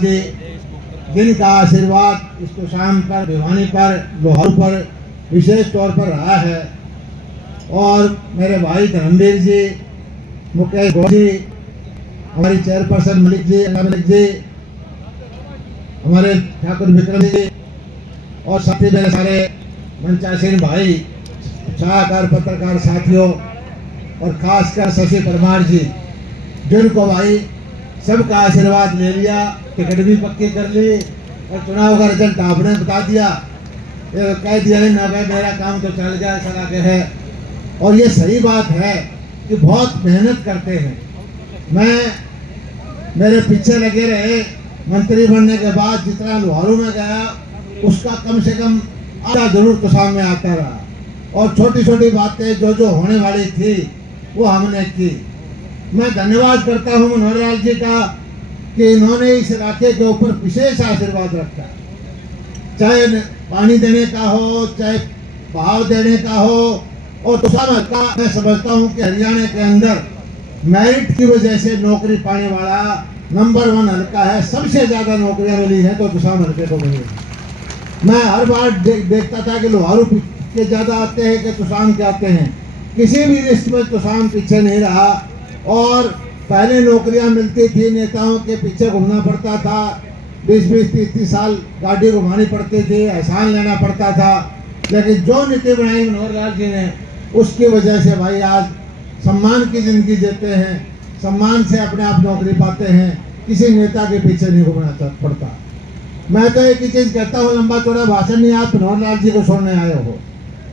जिनका आशीर्वाद इस शाम पर, भिवानी पर, लोहारू पर विशेष तौर पर रहा है, और मेरे भाई धर्मवीर जी, मुकेश गौड़ जी, हमारी चेयरपर्सन मलिक जी, हमारे ठाकुर विक्रम जी, और साथी मेरे सारे मंचासीन भाई, छायाकार पत्रकार साथियों, और खासकर शशि परमार जी, जिनको भाई सबका आशीर्वाद ले लिया, टिकट भी पक्की कर ली और चुनाव का रिजल्ट आपने बता दिया, कह दिया ही ना भाई मेरा काम तो चल गया, ऐसा लगे है। और ये सही बात है कि बहुत मेहनत करते हैं। मैं मेरे पीछे लगे रहे, मंत्री बनने के बाद जितना लोहारू में गया उसका कम से कम आधा जरूर तो सामने आता रहा, और छोटी छोटी बातें जो होने वाली थी वो हमने की। मैं धन्यवाद करता हूँ मनोहर लाल जी का कि इन्होंने इस इलाके के ऊपर विशेष आशीर्वाद रखा, चाहे पानी देने का हो, चाहे भाव देने का हो। और तो का मैं समझता हूँ कि हरियाणा के अंदर मेरिट की वजह से नौकरी पाने वाला नंबर 1 हल्का है, सबसे ज्यादा नौकरियां मिली है तो तुसाम हल्के को मिली। मैं हर बार देखता था कि लोहारू के ज्यादा आते हैं कि तुसाम के आते हैं, किसी भी लिस्ट में तुसाम पीछे नहीं रहा। और पहले नौकरियां मिलती थी, नेताओं के पीछे घूमना पड़ता था, 20-20, 30-30 साल गाड़ी घुमानी पड़ती थी, एहसान लेना पड़ता था। लेकिन जो नीति बनाई मनोहर लाल जी ने, उसकी वजह से भाई आज सम्मान की जिंदगी जीते हैं, सम्मान से अपने आप नौकरी पाते हैं, किसी नेता के पीछे नहीं घूमना पड़ता। मैं तो एक ही चीज कहता हूँ, लंबा चौड़ा भाषण नहीं, आप मनोहर लाल जी को छोड़ने आए हो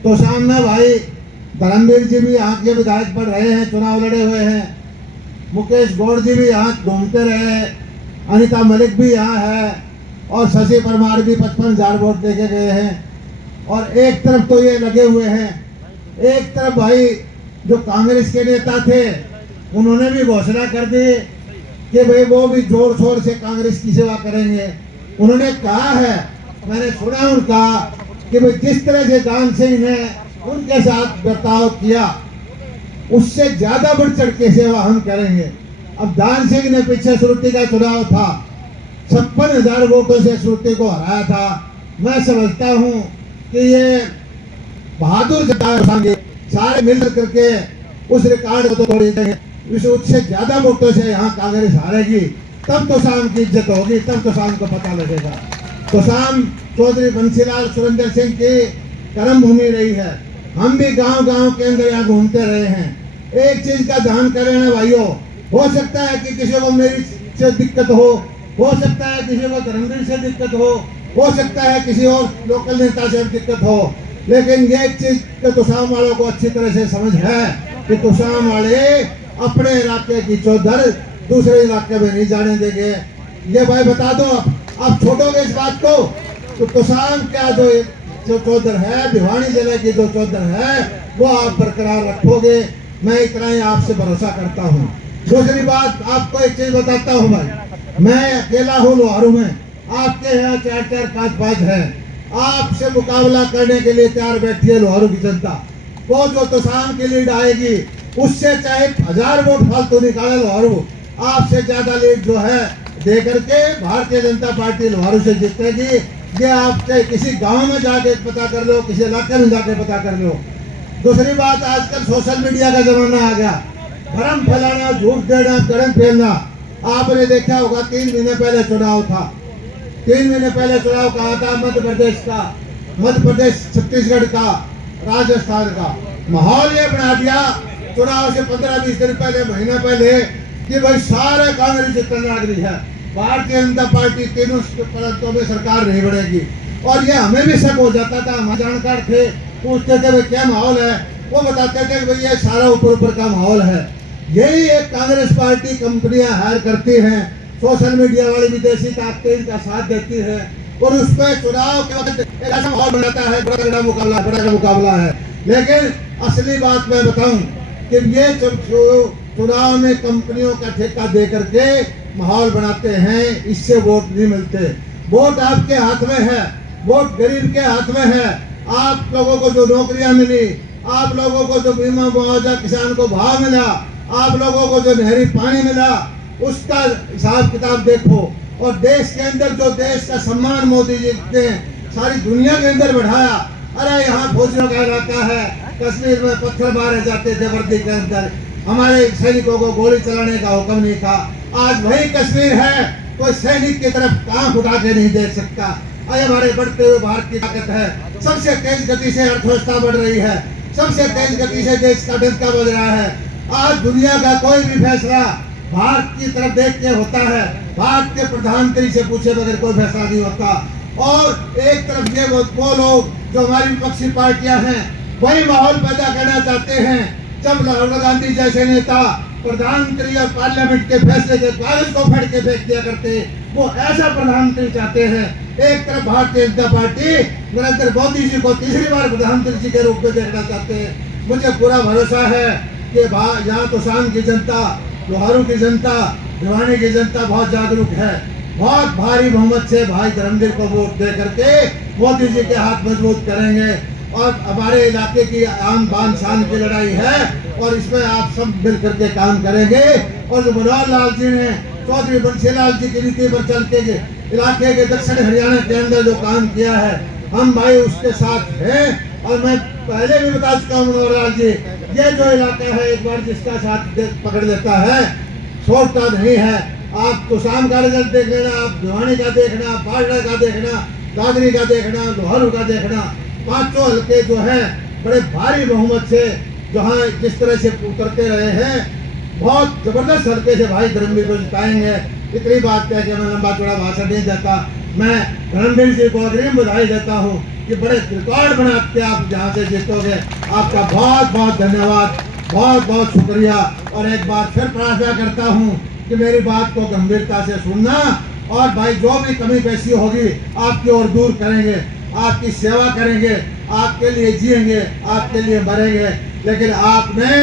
तो सामने भाई धर्मवीर जी भी यहाँ के विधायक पर रहे हैं, चुनाव लड़े हुए हैं, मुकेश गौड़ जी भी यहाँ घूमते रहे, अनिता मलिक भी यहाँ है, और शशि परमार भी 55,000 वोट देके गए हैं। और एक तरफ तो ये लगे हुए हैं, एक तरफ भाई जो कांग्रेस के नेता थे उन्होंने भी घोषणा कर दी कि भाई वो भी जोर शोर से कांग्रेस की सेवा करेंगे। उन्होंने कहा है, मैंने सुना उनका कि भाई जिस तरह से दान सिंह ने उनके साथ बर्ताव किया उससे ज्यादा बढ़ चढ़ के सेवा हम करेंगे। अब दान सिंह ने पीछे श्रुति का चुनाव था, 56,000 वोटों से श्रुति को हराया था। मैं समझता हूँ कि ये बहादुर जताएंगे, सारे मिल करके उस रिकॉर्ड को तो तोड़ देंगे। उससे ज्यादा वोटों से यहाँ कांग्रेस हारेगी, तब तो शाम की इज्जत होगी, तब तो शाम को पता लगेगा। तो शाम चौधरी बंसीलाल सुरेंद्र सिंह की कर्म भूमि रही है, हम भी गांव गांव के अंदर यहाँ घूमते रहे हैं। एक चीज का ध्यान करें ना भाइयों, हो सकता है कि किसी को मेरी से दिक्कत हो सकता है किसी को धर्मवीर से दिक्कत हो सकता है किसी और लोकल नेता से दिक्कत हो, लेकिन ये एक चीज तो तुसाम वालों को अच्छी तरह से समझ है कि तुसाम वाले अपने इलाके की चौधर दूसरे इलाके में नहीं जाने देंगे। ये भाई बता दो, आप छोड़ोगे इस बात को तो तुसाम क्या जो चौधर है, भिवानी जिले की जो चौधर है, वो आप बरकरार रखोगे। मैं इतना ही आपसे भरोसा करता हूँ। दूसरी बात आपको एक चीज बताता हूँ भाई, मैं अकेला हूँ लोहारू में, आपके यहाँ 4-4, 5-5 है। आपसे मुकाबला करने के लिए तैयार बैठी है लोहारू की जनता। वो जो तुसाम की लीड आएगी उससे चाहे 1000 वोट फालतू निकाले लोहारू, आपसे ज्यादा लीड जो है दे करके भारतीय जनता पार्टी लोहारू से जीतेगी। ये आप चाहे किसी गांव में जाके पता कर लो, किसी इलाके में जाके पता कर लो। दूसरी बात, आजकल सोशल मीडिया का जमाना आ गया, भ्रम फैलाना, झूठ देना, कड़म फैलना। आपने देखा होगा 3 महीने पहले चुनाव था, 3 महीने पहले चुनाव कहा था मध्य प्रदेश, छत्तीसगढ़ का, राजस्थान का। माहौल ये बना दिया चुनाव से 15-20 दिन पहले, महीना पहले, कि भाई सारे कांग्रेस जितने लग रही है, भारतीय जनता पार्टी तीनों प्रांतों में सरकार नहीं बढ़ेगी। और ये हमें भी शक हो जाता था, हम जानकार थे, पूछते थे भाई क्या माहौल है, वो बताते थे कि भाई ये सारा ऊपर का माहौल है। यही एक कांग्रेस पार्टी कंपनियां हायर करती हैं, सोशल मीडिया वाली विदेशी ताकतें इनका साथ देती है, और उस पर चुनाव के वक्त ऐसा माहौल बनाता है, बड़ा मुकाबला है। लेकिन असली बात मैं बताऊं कि ये चुनाव में कंपनियों का ठेका दे करके माहौल बनाते हैं, इससे वोट नहीं मिलते। वोट आपके हाथ में है, वोट गरीब के हाथ में है। आप लोगों को जो नौकरियां मिली, आप लोगों को जो बीमा मुआवजा किसान को भाव मिला, आप लोगों को जो नहरी पानी मिला, उसका हिसाब किताब देखो। और देश के अंदर जो देश का सम्मान मोदी जी ने सारी दुनिया के अंदर बढ़ाया। अरे यहाँ फौजियों का इलाका है, कश्मीर में पत्थर मारे जाते थे वर्दी के अंदर, हमारे सैनिकों को गोली चलाने का हुक्म नहीं था। आज वही कश्मीर है, कोई सैनिक की तरफ आंख उठा के नहीं देख सकता। आज हमारे बढ़ते हुए भारत की ताकत है, सबसे तेज गति से अर्थव्यवस्था बढ़ रही है, सबसे तेज गति से देश का डंका बज रहा है। आज दुनिया का कोई भी फैसला भारत की तरफ देख के होता है, भारत के प्रधानमंत्री से पूछे बगैर कोई फैसला नहीं होता। और एक तरफ ये वो लोग जो हमारी विपक्षी पार्टियां हैं वही माहौल पैदा करना चाहते हैं। जब राहुल गांधी जैसे नेता प्रधानमंत्री और पार्लियामेंट के फैसले के कागज को फाड़ के फेंक दिया करते, वो ऐसा प्रधानमंत्री चाहते हैं। एक तरफ भारतीय जनता पार्टी नरेंद्र मोदी जी को तीसरी बार प्रधानमंत्री जी के रूप में देखना चाहते हैं। मुझे पूरा भरोसा है कि यहाँ तो शाम की जनता, लोहारू की जनता, भिवानी की जनता बहुत जागरूक है। बहुत भारी बहुमत से भाई धर्मवीर को वोट दे करके मोदी जी के हाथ मजबूत करेंगे। और हमारे इलाके की आन बान शान की लड़ाई है और इसमें आप सब मिल करके काम करेंगे। और जो मनोहर लाल जी ने चौधरी बंसीलाल जी की नीति पर चल के इलाके के दक्षिण हरियाणा के अंदर जो काम किया है, हम भाई उसके साथ हैं। और मैं पहले भी बता चुका हूँ मनोहर लाल जी, ये जो इलाका है एक बार जिसका साथ पकड़ लेता है छोड़ता नहीं है। आप तो शाम का रिजल्ट देख लेना, आप भिवानी का देखना, पाटड़ा का देखना, दादरी का देखना, लोहारू का देखना, पांचों हल्के जो है बड़े भारी बहुमत से जहाँ जिस तरह से उतरते रहे हैं, बहुत जबरदस्त हल्के से भाई धर्मवीर को जिताएंगे। इतनी बात कह के मैं लंबा चौड़ा भाषण नहीं देता। मैं धर्मवीर जी को अग्रिम बधाई देता हूँ कि बड़े रिकॉर्ड बनाते आप जहाँ से जीतोगे। आपका बहुत बहुत धन्यवाद, बहुत बहुत शुक्रिया। और एक बार फिर प्रार्थना करता हूँ कि मेरी बात को गंभीरता से सुनना और भाई जो भी कमी पेशी होगी आपकी ओर दूर करेंगे, आपकी सेवा करेंगे, आपके लिए जिएंगे, आपके लिए मरेंगे। लेकिन आपने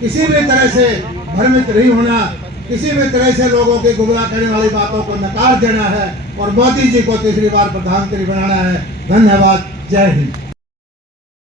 किसी भी तरह से भ्रमित नहीं होना, किसी भी तरह से लोगों की गुमराह करने वाली बातों को नकार देना है और मोदी जी को तीसरी बार प्रधानमंत्री बनाना है। धन्यवाद। जय हिंद।